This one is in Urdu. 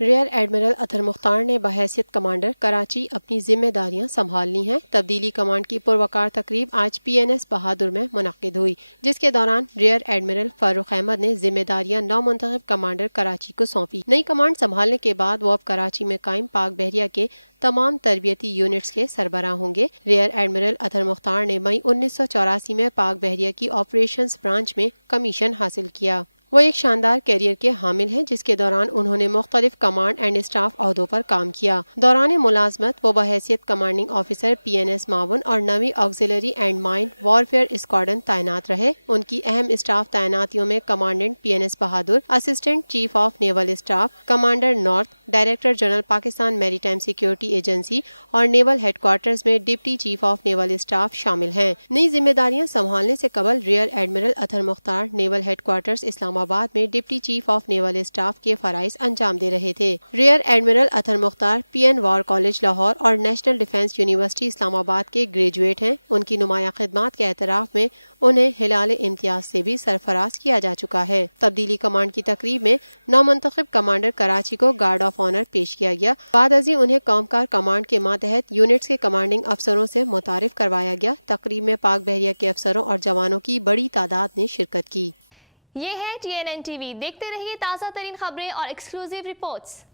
ریئر ایڈمرل اطہر مختار نے بحیثیت کمانڈر کراچی اپنی ذمہ داریاں سنبھال لی ہیں۔ تبدیلی کمانڈ کی پروقار تقریب آج پی این ایس بہادر میں منعقد ہوئی، جس کے دوران ریئر ایڈمرل فاروق احمد نے ذمہ داریاں نو منتخب کمانڈر کراچی کو سونپی۔ نئی کمانڈ سنبھالنے کے بعد وہ اب کراچی میں قائم پاک بحریہ کے تمام تربیتی یونٹس کے سربراہ ہوں گے۔ ریئر ایڈمرل اطہر مختار نے مئی 1984 میں پاک بحریہ کی آپریشنز برانچ میں کمیشن حاصل کیا۔ وہ ایک شاندار کیریئر کے حامل ہیں، جس کے دوران انہوں نے مختلف کمانڈ اینڈ اسٹاف عہدوں پر کام کیا۔ دوران ملازمت وہ بحیثیت commanding officer P N S معاون اور نویں auxiliary and mine warfare squadron تعینات رہے۔ ان کی اہم اسٹاف تعیناتیوں میں commandant P N S Bahadur, assistant chief of naval staff, commander north, director general Pakistan maritime security agency اور نیول ہیڈ کوارٹرز میں deputy chief of naval staff شامل ہیں۔ نئی ذمہ داریاں سنبھالنے سے قبل rear admiral Athar Mukhtar naval headquarters اسلام آباد میں deputy chief of naval staff کے فرائض انجام دے رہے تھے۔ ریئر ایڈمرل اطہر مختار پی این وار کالج لاہور اور نیشنل ڈیفنس یونیورسٹی اسلام آباد کے گریجویٹ ہیں۔ ان کی نمایاں خدمات کے اعتراف میں انہیں ہلال امتیاز سے بھی سرفراز کیا جا چکا ہے۔ تبدیلی کمانڈ کی تقریب میں نو منتخب کمانڈر کراچی کو گارڈ آف آنر پیش کیا گیا۔ بعد ازیں انہیں قوم کار کمانڈ کے ماتحت یونٹس کے کمانڈنگ افسروں سے متعارف کروایا گیا۔ تقریب میں پاک بحریہ کے افسروں اور جوانوں کی بڑی تعداد نے شرکت کی۔ یہ ہے TNN TV، دیکھتے رہیے تازہ ترین خبریں اور ایکسکلوزیو رپورٹس۔